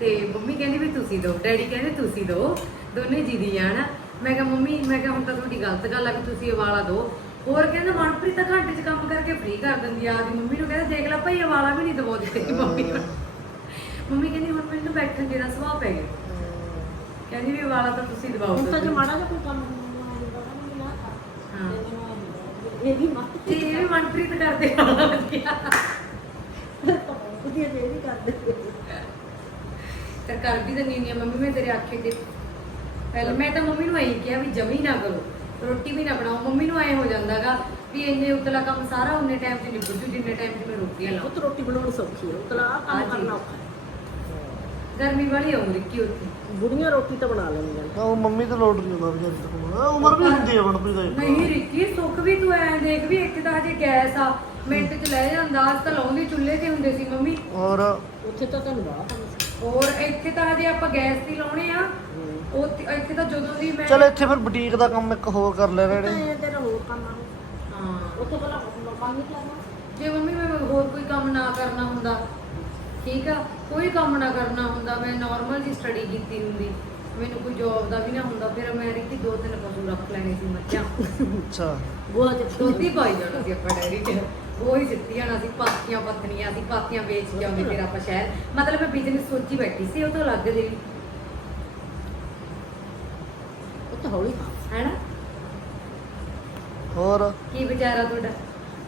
ਤੇ ਮੰਮੀ ਕਹਿੰਦੀ ਵੀ ਤੁਸੀਂ ਦਿਓ ਡੈਡੀ ਕਹਿੰਦੇ ਤੁਸੀਂ ਦਿਓ ਦੋਨੇ ਜੀ ਦੀ ਜਾਣ ਮੈਂ ਕਿਹਾ ਮੰਮੀ ਮੈਂ ਕਿਹਾ ਹੁਣ ਤਾਂ ਤੁਹਾਡੀ ਗਲਤ ਗੱਲ ਆ ਵੀ ਤੁਸੀਂ ਉਬਾਲਾ ਦਿਓ। ਹੋਰ ਕਹਿੰਦਾ ਮਨਪ੍ਰੀਤ ਤਾਂ ਘੰਟੇ ਚ ਕੰਮ ਕਰਕੇ ਫ੍ਰੀ ਕਰ ਦਿੰਦੀ ਆ। ਆਦੀ ਮੰਮੀ ਨੂੰ ਕਹਿੰਦਾ ਦੇਖ ਲੈ ਭਾਈ ਉਬਾਲਾ ਵੀ ਨਹੀਂ ਦਵਾਉਂਦੀ ਤੇਰੀ ਮੰਮੀ ਨੂੰ। ਮੰਮੀ ਕਹਿੰਦੀ ਹੁਣ ਮੈਨੂੰ ਬੈਠਣ ਦੇ ਦਾ ਸੁਭਾਅ ਪੈ ਗਿਆ ਕਹਿੰਦੀ ਵੀ ਉਬਾਲਾ ਤਾਂ ਤੁਸੀਂ ਦਵਾਓ ਹੁਣ ਤਾਂ ਜੇ। ਮਾੜਾ ਜਿਹਾ ਕੋਈ ਕੰਮ ਹਾਂ। ਤੇ ਇਹ ਵੀ ਮੱਤ ਤੇ ਇਹ ਵੀ ਮਨਪ੍ਰੀਤ ਕਰਦੇ ਆ। ਜੇ ਵੀ ਕਰਦੇ ਫਿਰ ਕਰ ਵੀ ਦਿੰਦੀ ਹੁੰਦੀ ਆ। ਮੰਮੀ ਮੈਂ ਤੇਰੇ ਆਖੇ ਤੇ ਪਹਿਲਾਂ ਮੈਂ ਤਾਂ ਮੰਮੀ ਨੂੰ ਐਂ ਕਿਹਾ ਵੀ ਜਮੀ ਨਾ ਕਰੋ ਰੋਟੀ ਵੀ ਨਾ ਬਣਾਓ। ਮੰਮੀ ਨੂੰ ਐਂ ਹੋ ਜਾਂਦਾਗਾ ਵੀ ਇੰਨੇ ਉਤਲਾ ਕੰਮ ਸਾਰਾ ਉਹਨੇ ਟਾਈਮ 'ਚ ਨਿਬੜ ਜੂ ਜਿੰਨੇ ਟਾਈਮ 'ਚ ਮੈਂ ਰੋਟੀਆਂ ਲਾਉਂ ਪੁੱਤ ਰੋਟੀ ਬਣਾਉਣੀ ਸੌਖੀ ਹੈ ਉਤਲਾ ਆਹ ਕੰਮ। ਕਰਨਾ ਔਖਾ। ਹੈ। ਗਰਮੀ ਵਾਲੀ ਆਉਂ ਰਿੱਕੀ ਉੱਥੇ। ਬੁੜੀਆਂ ਰੋਟੀ ਤਾਂ ਬਣਾ ਲੈਂਦੀਆਂ ਨੇ। ਉਹ ਮੰਮੀ ਤਾਂ ਲੋਟ ਨਹੀਂ ਹੁੰਦਾ ਵਿਚਾਰੀ ਤੋਂ। ਕੋਲ ਉਮਰ ਵੀ ਹੁੰਦੀ ਹੈ ਬਣਪੀ ਦਾ ਨਹੀਂ ਰਿੱਕੀ ਸੁੱਖ ਵੀ ਤੂੰ ਐਂ ਦੇਖ ਵੀ ਇੱਕ ਤਾਂ ਹਜੇ ਗੈਸ ਆ ਮਿੰਟ 'ਚ ਲੈ ਜਾਂਦਾ ਅੱਜ ਤਾਂ ਲਾਉਂਦੀ ਚੁੱਲ੍ਹੇ ਤੇ ਹੁੰਦੇ ਸੀ ਮੰਮੀ। ਔਰ ਉੱਥੇ ਤਾਂ ਤੁਹਾਨੂੰ ਬਾਹਰ ਹੋਰ ਇੱਥੇ ਤਾਂ ਹਜੇ ਆਪਾਂ ਗੈਸ ਤੇ ਹੀ ਲਾਉਣੇ ਆ ਉਹ ਇੱਥੇ ਤਾਂ ਜਦੋਂ ਦੀ ਮੈਂ ਚਲ ਇੱਥੇ ਫਿਰ ਬੁਟੀਕ ਦਾ ਕੰਮ ਇੱਕ ਹੋਰ ਕਰ ਲੈ ਰਹੇ ਨੇ ਇਹ ਤੇਰਾ ਹੋਰ ਕੰਮ ਆ। ਹਾਂ। ਉੱਥੇ ਪਹਿਲਾਂ ਕੰਮ ਨਹੀਂ ਕਰਨਾ। ਜੇ ਮੰਮੀ ਮੈਂ ਹੋਰ ਕੋਈ ਕੰਮ ਨਾ ਕਰਨਾ ਹੁੰਦਾ ਠੀਕ ਆ? ਕੋਈ ਕੰਮ ਨਾ ਕਰਨਾ ਹੁੰਦਾ ਮੈਂ ਨਾਰਮਲ ਜੀ ਸਟੱਡੀ ਕੀਤੀ ਹੁੰਦੀ। ਮੈਨੂੰ ਕੋਈ ਜੌਬ ਦਾ ਵੀ ਨਾ ਹੁੰਦਾ ਫਿਰ ਮੈਂ ਰਿੱਕੀ ਦੋ ਤਿੰਨ ਪਸ਼ੂ ਰੱਖ ਲੈਣੇ ਸੀ ਮੱਝਾਂ। ਅੱਛਾ। ਦੁੱਧ ਹੀ ਪਾਈ ਜਾਣਾ ਸੀ ਆਪਾਂ ਡੈਰੀ 'ਚ ਉਹ ਹੀ ਸਿੱਟੀ ਜਾਣਾ ਸੀ ਪਾਥੀਆਂ ਪੱਤਣੀਆਂ ਸੀ ਪਾਥੀਆਂ ਵੇਚ ਕੇ ਆਉਂਦੇ ਫਿਰ ਆਪਾਂ ਸ਼ਹਿਰ। ਮਤਲਬ ਮੈਂ ਬਿਜ਼ਨਸ ਸੋਚੀ ਬੈਠੀ ਸੀ ਉਹ ਤੋਂ ਅਲੱਗ ਦੇ ਵੀ ਉੱਥੇ ਹੌਲੀ। ਖਾ ਹੈਨਾ? ਹੋਰ? ਕੀ ਵਿਚਾਰਾ ਤੁਹਾਡਾ?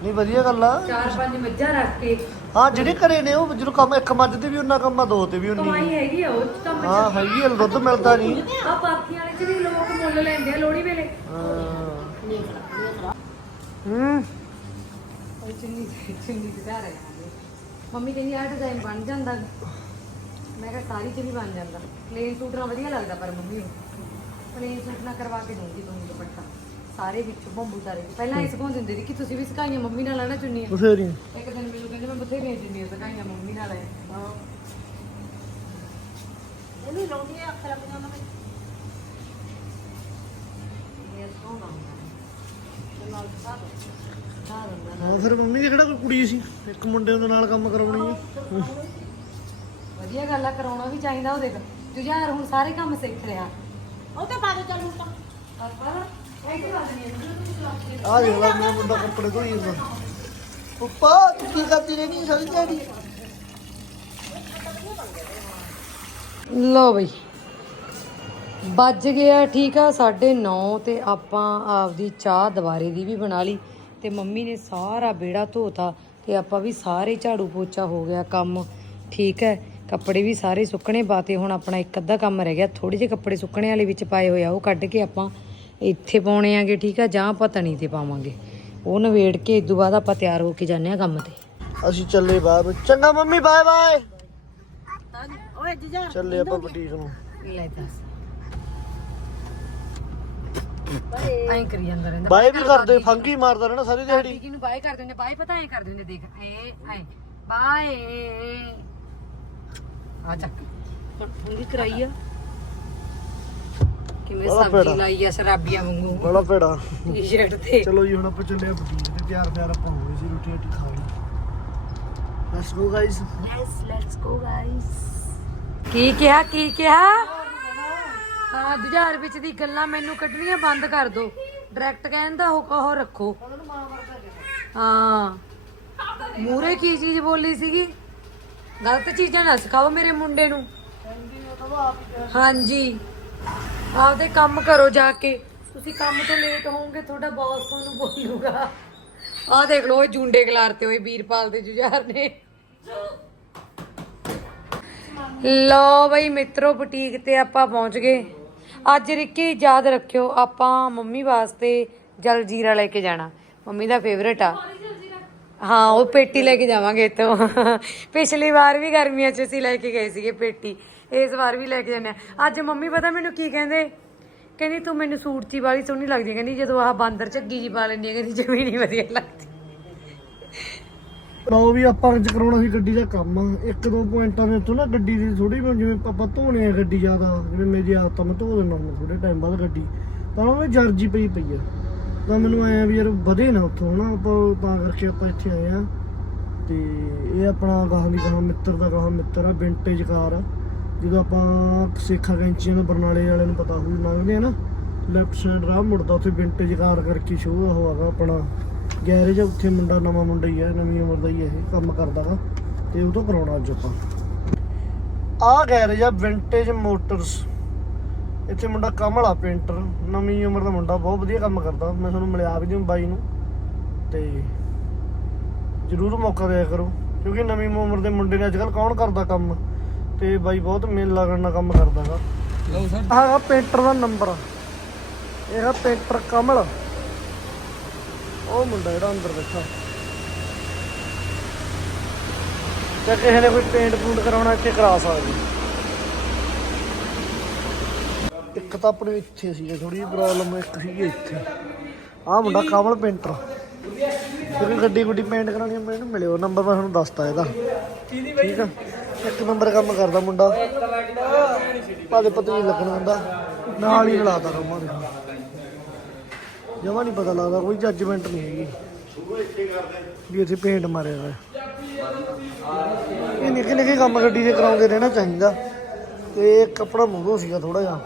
ਨਹੀਂ ਵਧੀਆ ਗੱਲ ਆ। ਚਾਰ ਪੰਜ ਮੱਝਾਂ ਰੱਖ ਕੇ। ਹਾਂ ਜਿਹੜੇ ਘਰੇ ਨੇ ਉਹ ਜਦੋਂ ਕੰਮ ਇੱਕ ਮੱਝ ਤੇ ਵੀ ਉਹਨਾਂ ਕੰਮ ਆ ਦੋ ਤੇ ਵੀ ਕਮਾਈ ਹੈਗੀ ਆ ਉਹ 'ਚ ਤਾਂ ਹਾਂ ਹੈਗੀ ਆ, ਦੁੱਧ ਮਿਲਦਾ ਨਹੀਂ ਆ ਪਾਥੀਆਂ ਵਾਲੇ ਚ ਵੀ ਲੋਕ ਮੁੱਲ ਲੈਂਦੇ ਆ ਲੋਹੜੀ ਵੇਲੇ। ਹਾਂ। ਨਹੀਂ ਖੜਾ ਹੂੰ ਉਹ ਚੁੰਨੀ ਚੁੰਨੀ ਸੁਧਾਰ ਹੈ ਮੰਮੀ ਕਹਿੰਦੀ ਆਹ ਡਿਜ਼ਾਈਨ ਬਣ ਜਾਂਦਾ। ਮੈਂ ਕਿਹਾ ਸਾਰੀ ਚ ਵੀ ਬਣ ਜਾਂਦਾ। ਪਲੇਨ ਸੂਟ ਨਾਲ ਵਧੀਆ ਲੱਗਦਾ ਪਰ ਮੰਮੀ ਨੂੰ। ਪਲੇਨ ਸੂਟ ਨਾਲ ਕਰਵਾ ਕੇ ਦਊਂਗੀ ਤੁਹਾਨੂੰ ਦੁਪੱਟਾ। ਸਾਰੇ ਵਿੱਚੋਂ ਬੰਬੂ ਤਾਰੇ ਚ। ਪਹਿਲਾਂ ਇਸ ਕੋਲ ਦਿੰਦੇ ਸੀ ਕਿ ਤੁਸੀਂ ਵੀ ਸਿਕਾਈਆਂ ਮੰਮੀ ਨਾਲ ਆਣਾ ਚੁੰਨੀਆਂ। ਬਥੇਰੀ ਇੱਕ ਦਿਨ ਮੈਨੂੰ ਕਹਿੰਦੇ ਮੈਂ ਬਥੇਰੀਆਂ ਚੁੰਨੀਆਂ ਸਿਕਾਈਆਂ ਮੰਮੀ ਨਾਲ ਹੈ। ਇਹ ਨਹੀਂ ਲਾਉਂਦੀ ਹੈ ਅੱਖਰ ਆਪਣਾ ਉਹਨਾਂ ਵਿੱਚ। ਇਹ ਸੋਹਣਾ ਹੁੰਦਾ। ਤੇ ਨਾਲ ਹੁੰਦਾ ਹਾਂ ਫਿਰ ਮੰਮੀ ਦੀ ਕਿਹੜਾ ਕੋਈ ਕੁੜੀ ਸੀ? ਇੱਕ ਮੁੰਡੇ ਦੇ ਨਾਲ ਕੰਮ ਕਰਾਉਣੀ ਹੈ ਵਧੀਆ ਗੱਲ ਆ ਕਰਾਉਣਾ ਵੀ ਚਾਹੀਦਾ ਉਹ ਦੇਖ ਜੁਝਾਰ ਹੁਣ ਸਾਰੇ ਕੰਮ ਸਿੱਖ ਰਿਹਾ। ਉਹ ਤੇ ਪਾ ਦੇ ਚੱਲ ਹੁਣ ਤਾਂ। ਆਪਾਂ ਇੱਥੇ ਲਾ ਦੇਣੀ ਹੈ ਆ ਦੇਖ ਲੈ ਮੇਰਾ ਮੁੰਡਾ ਕੱਪੜੇ ਧੋਈ ਜਾਂਦਾ। ਉੱਪਾ ਤੂੰ ਕੀ ਕਰਦੀ ਰਹਿਣੀ ਸਾਰੀ ਦਿਹਾੜੀ? ਲੋ ਬਈ। ਵੱਜ ਗਿਆ ਠੀਕ ਆ 9:30 ਤੇ ਆਪਾਂ ਆਪਦੀ ਚਾਹ ਦੁਬਾਰੇ ਦੀ ਵੀ ਬਣਾ ਲਈ ਤੇ ਮੰਮੀ ਨੇ ਸਾਰਾ ਬੇੜਾ ਧੋਤਾ ਤੇ ਆਪਾਂ ਵੀ ਸਾਰੇ ਝਾੜੂ ਪੋਚਾ ਹੋ ਗਿਆ ਕੰਮ ਠੀਕ ਹੈ। ਕੱਪੜੇ ਵੀ ਸਾਰੇ ਸੁੱਕਣੇ ਪਾਤੇ ਹੁਣ ਆਪਣਾ ਇੱਕ ਅੱਧਾ ਕੰਮ ਰਹਿ ਗਿਆ ਥੋੜੇ ਜਿਹੇ ਕੱਪੜੇ ਸੁੱਕਣੇ ਵਾਲੇ ਵਿੱਚ ਪਾਏ ਹੋਏ ਆ ਉਹ ਕੱਢ ਕੇ ਆਪਾਂ ਇੱਥੇ ਪਾਉਣੇ ਆਗੇ ਠੀਕ ਆ ਜਾਂ ਆਪਾਂ ਤਣੀ ਤੇ ਪਾਵਾਂਗੇ। ਉਹ ਨਵੇੜ ਕੇ ਇਦੋਂ ਬਾਅਦ ਆਪਾਂ ਤਿਆਰ ਹੋ ਕੇ ਜਾਂਦੇ ਆ ਕੰਮ ਤੇ। ਅਸੀਂ ਚੱਲੇ ਬਾਹਰ। ਚੰਗਾ ਮੰਮੀ ਬਾਏ ਬਾਏ। ਓਏ ਜੀਜਾ ਚੱਲੇ ਆਪਾਂ ਬੁਟੀਕ ਨੂੰ। ਲੈ ਦੱਸ। ਐਂ ਕਰੀ ਜਾਂਦਾ ਰਹਿੰਦਾ। ਬਾਏ ਵੀ ਕਰਦੇ ਫੰਗੀ ਮਾਰਦਾ ਰਹਿਣਾ ਸਾਰੀ ਦਿਹਾੜੀ। ਬਾਏ ਕਰ ਦਿੰਦੇ ਬਾਏ ਪਤਾ ਐ ਕਰ ਦਿੰਦੇ ਦੇਖ ਐ ਐ। ਬਾਏ। ਆ ਚੱਕ। ਫੰਗੀ ਕਰਾਈ ਆ। ਕਿਵੇਂ ਬੜਾ ਸਬਜ਼ੀ ਭੈੜਾ। ਲਾਈ ਆ ਸ਼ਰਾਬੀਆਂ ਵਾਂਗੂ। ਬੜਾ ਭੇੜਾ। ਟੀ-ਸ਼ਰਟ ਤੇ। ਚਲੋ ਜੀ ਹੁਣ ਆਪਾਂ ਚੱਲੇ ਆ ਬੁਟੀਕ ਤੇ। ਤਿਆਰ ਤਿਆਰ ਆਪਾਂ ਹੋ ਗਏ ਸੀ ਰੋਟੀ ਰੋਟੀ ਖਾ ਲਈ। Let's go guys let's let's go guys ਕੀ ਕਿਹਾ ਕੀ ਕਿਹਾ? ਹਾਂ 2000 ਵਿੱਚ ਦੀ ਗੱਲਾਂ ਮੈਨੂੰ ਕੱਢਣੀਆਂ ਬੰਦ ਕਰ ਦੋ। ਡਾਇਰੈਕਟ ਕਹਿੰਦਾ ਉਹ ਕਹੋ ਰੱਖੋ ਹਾਂ। ਮੂਰੇ ਕੀ ਚੀਜ਼ ਬੋਲੀ ਸੀਗੀ? ਗਲਤ ਚੀਜ਼ਾਂ ਨਾ ਸਿਖਾਓ ਮੇਰੇ ਮੁੰਡੇ ਨੂੰ। ਹਾਂਜੀ। ਆਪਦੇ ਕੰਮ ਕਰੋ ਜਾ ਕੇ। ਤੁਸੀਂ ਕੰਮ ਤੋਂ ਲੇਟ ਹੋਵੋਗੇ ਤੁਹਾਡਾ ਬੌਸ ਤੁਹਾਨੂੰ ਬੋਲੂਗਾ। ਆਹ ਦੇਖ ਲਓ ਇਹ ਜੁੰਡੇ ਖਲਾਰਤੇ ਹੋਏ ਵੀਰਪਾਲ ਦੇ ਜੁਝਾਰ ਨੇ। ਲੋ ਬਈ ਮਿੱਤਰੋ ਬੁਟੀਕ ਤੇ ਆਪਾਂ ਪਹੁੰਚ ਗਏ। ਅੱਜ ਰਿੱਕੀ ਯਾਦ ਰੱਖਿਓ ਆਪਾਂ ਮੰਮੀ ਵਾਸਤੇ ਜਲ ਜੀਰਾ ਲੈ ਕੇ ਜਾਣਾ। ਮੰਮੀ ਦਾ ਫੇਵਰੇਟ ਆ। ਹਾਂ, ਉਹ ਪੇਟੀ ਲੈ ਕੇ ਜਾਵਾਂਗੇ ਇੱਥੋਂ। ਪਿਛਲੀ ਵਾਰ ਵੀ ਗਰਮੀਆਂ 'ਚ ਅਸੀਂ ਲੈ ਕੇ ਗਏ ਸੀਗੇ ਪੇਟੀ। ਇਸ ਵਾਰ ਵੀ ਲੈ ਕੇ ਜਾਂਦੇ ਆ। ਅੱਜ ਮੰਮੀ ਪਤਾ ਮੈਨੂੰ ਕੀ ਕਹਿੰਦੇ? ਕਹਿੰਦੀ, ਤੂੰ ਮੈਨੂੰ ਸੂਟ 'ਚ ਵਾਲੀ ਸੋਹਣੀ ਲੱਗਦੀ ਕਹਿੰਦੀ, ਜਦੋਂ ਆਹ ਬਾਂਦਰ ਝੱਗੀ ਜੀ ਪਾ ਲੈਂਦੀ ਹੈ ਕਹਿੰਦੀ, ਜਮੀ ਨਹੀਂ ਵਧੀਆ ਲੱਗਦੀ। ਲਓ ਵੀ ਆਪਾਂ ਅੱਜ ਕਰਾਉਣਾ ਸੀ ਗੱਡੀ ਦਾ ਕੰਮ। ਇੱਕ ਦੋ ਪੁਆਇੰਟਾਂ ਦੇ ਉੱਤੋਂ ਨਾ ਗੱਡੀ ਦੀ ਥੋੜੀ ਜਿਵੇਂ ਆਪਾਂ ਧੋਣੇ ਆ ਗੱਡੀ ਜ਼ਿਆਦਾ, ਜਿਵੇਂ ਮੇਰੀ ਆਦਤ ਆ, ਮੈਂ ਧੋ ਦਿੰਦਾ ਹੁੰਦਾ ਥੋੜੇ ਟਾਈਮ ਬਾਅਦ ਗੱਡੀ। ਤਾਂ ਉਹ ਜਰਜੀ ਪਈ ਪਈ ਆ। ਤਾਂ ਮੈਨੂੰ ਆਇਆ ਵੀ ਯਾਰ ਵਧੇ ਨਾ ਉੱਥੋਂ ਨਾ ਆਪਾਂ ਤਾਂ ਕਰਕੇ ਆਪਾਂ ਇੱਥੇ ਆਏ ਆ। ਤੇ ਇਹ ਆਪਣਾ ਗਾਹਾਂ ਦੀ ਗਾਹਾਂ ਮਿੱਤਰ ਦਾ ਗਾਹਾਂ ਮਿੱਤਰ ਆ ਵਿੰਟੇਜ ਕਾਰ ਆ। ਜਦੋਂ ਆਪਾਂ ਸੇਖਾ ਕੈਂਚੀਆਂ ਨੂੰ, ਬਰਨਾਲੇ ਵਾਲਿਆਂ ਨੂੰ ਪਤਾ ਹੋਊ, ਲੰਘਦੇ ਆ ਨਾ ਲੈਫਟ ਸਾਈਡ ਰਾਹ ਮੁੜਦਾ, ਉੱਥੇ ਵਿੰਟੇਜ ਕਾਰ ਕਰਕੇ ਸ਼ੋਅ ਉਹ ਹੈਗਾ ਆਪਣਾ। ਗੈਰੇਜ ਆ, ਉੱਥੇ ਮੁੰਡਾ ਨਵਾਂ ਮੁੰਡਾ ਹੀ ਆ ਨਵੀਂ ਉਮਰ ਦਾ ਹੀ ਇਹ, ਕੰਮ ਕਰਦਾ ਵਾ ਤੇ ਉਹ ਤੋਂ ਕਰਾਉਣਾ ਅੱਜ ਆਪਾਂ। ਆ ਗੈਰੇਜ ਆ ਵਿੰਟੇਜ ਮੋਟਰਸ ਇੱਥੇ ਮੁੰਡਾ ਕਮਲ ਆ ਪੇਂਟਰ ਨਵੀਂ ਉਮਰ ਦਾ ਮੁੰਡਾ ਬਹੁਤ ਵਧੀਆ ਕੰਮ ਕਰਦਾ। ਮੈਂ ਤੁਹਾਨੂੰ ਮਿਲਿਆ ਵੀ ਦੂੰ ਬਾਈ ਨੂੰ। ਤੇ ਜ਼ਰੂਰ ਮੌਕਾ ਦਿਆ ਕਰੋ ਕਿਉਂਕਿ ਨਵੀਂ ਉਮਰ ਦੇ ਮੁੰਡੇ ਨੇ ਅੱਜਕੱਲ ਕੌਣ ਕਰਦਾ ਕੰਮ? ਤੇ ਬਾਈ ਬਹੁਤ ਮੇਲ ਲੱਗਣ ਨਾਲ ਕੰਮ ਕਰਦਾਗਾ ਲਓ ਸਰ। ਆਹ ਪੇਂਟਰ ਦਾ ਨੰਬਰ ਇਹ ਹੈ ਪੇਂਟਰ ਕਮਲ। ਉਹ ਮੁੰਡਾ ਜਿਹੜਾ ਅੰਦਰ ਬੈਠਾ। ਜੇ ਕਿਸੇ ਨੇ ਕੋਈ ਪੇਂਟ ਪੂੰਟ ਕਰਾਉਣਾ ਇੱਥੇ ਕਰਾ ਸਕਦੇ। ਇੱਕ ਤਾਂ ਆਪਣੇ ਇੱਥੇ ਸੀ ਥੋੜੀ ਜਿਹੀ ਪ੍ਰੋਬਲਮ ਇੱਕ ਸੀਗੀ ਇੱਥੇ। ਆਹ ਮੁੰਡਾ ਕਾਮਲ ਪੇਂਟਰ। ਜਿਹੜੀ ਗੱਡੀ ਗੁੱਡੀ ਪੇਂਟ ਕਰਾਉਣੀ ਮੈਨੂੰ ਮਿਲਿਓ ਨੰਬਰ ਮੈਂ ਤੁਹਾਨੂੰ ਦੱਸਤਾ ਇਹਦਾ। ਠੀਕ ਆ? ਇੱਕ ਨੰਬਰ ਕੰਮ ਕਰਦਾ ਮੁੰਡਾ। ਭਾਦੇ ਪਤਾ ਨਹੀਂ ਲੱਗਣਾ ਹੁੰਦਾ। ਨਾਲ ਹੀ ਲਾਤਾ ਰੋਮਾਂ ਦੇ। ਜਮਾ ਨਹੀਂ ਪਤਾ ਲੱਗਦਾ, ਕੋਈ ਜੱਜਮੈਂਟ ਨਹੀਂ ਹੈਗੀ। ਵੀ ਇੱਥੇ ਪੇਂਟ ਮਾਰਿਆ ਹੋਇਆ। ਇਹ ਨਿੱਕੇ ਨਿੱਕੇ ਕੰਮ ਗੱਡੀ ਦੇ ਕਰਾਉਂਦੇ ਰਹਿਣਾ ਚਾਹੀਦਾ। ਤੇ ਕੱਪੜਾ ਮੂਹਰੋਂ ਸੀਗਾ ਥੋੜਾ ਜਿਹਾ।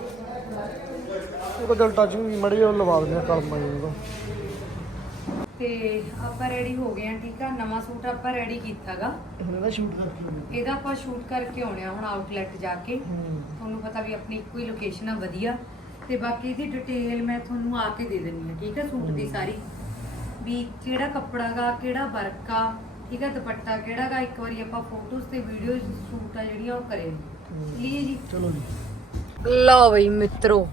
ਉਹ ਤਾਂ ਚਲ ਟੱਚ ਵੀ ਮੜੀ ਉਹ ਲਵਾ ਦਿੰਦੇ ਆ ਕਲਮ ਜਦੋਂ ਤੇ। ਆਪਾਂ ਰੈਡੀ ਹੋ ਗਏ ਆ ਠੀਕ ਆ? ਨਵਾਂ ਸੂਟ ਆਪਾਂ ਰੈਡੀ ਕੀਤਾਗਾ। ਹੁਣ ਇਹਦਾ ਸ਼ੂਟ ਕਰਕੇ ਇਹਦਾ ਆਪਾਂ ਸ਼ੂਟ ਕਰਕੇ ਆਉਣੇ ਆ ਹੁਣ ਆਊਟਲੈਟ ਜਾ ਕੇ। ਤੁਹਾਨੂੰ ਪਤਾ ਵੀ ਆਪਣੀ ਇੱਕੋ ਹੀ ਲੋਕੇਸ਼ਨ ਆ ਵਧੀਆ। ਤੇ ਬਾਕੀ ਇਹਦੀ ਡਿਟੇਲ ਮੈਂ ਤੁਹਾਨੂੰ ਆ ਕੇ ਦੇ ਦਿੰਨੀ ਆ ਠੀਕ ਆ? ਸੂਟ ਦੀ ਸਾਰੀ। ਵੀ ਕਿਹੜਾ ਕੱਪੜਾ ਗਾ ਕਿਹੜਾ ਵਰਕ ਆ ਠੀਕ ਆ? ਦੁਪੱਟਾ ਕਿਹੜਾ ਗਾ ਇੱਕ ਵਾਰੀ ਆਪਾਂ ਫੋਟੋਜ਼ ਤੇ ਵੀਡੀਓਜ਼ ਸੂਟ ਆ ਜਿਹੜੀਆਂ ਉਹ ਕਰੇ ਲਈ ਜੀ। ਚਲੋ ਜੀ। ਲਓ ਬਈ ਮਿੱਤਰੋ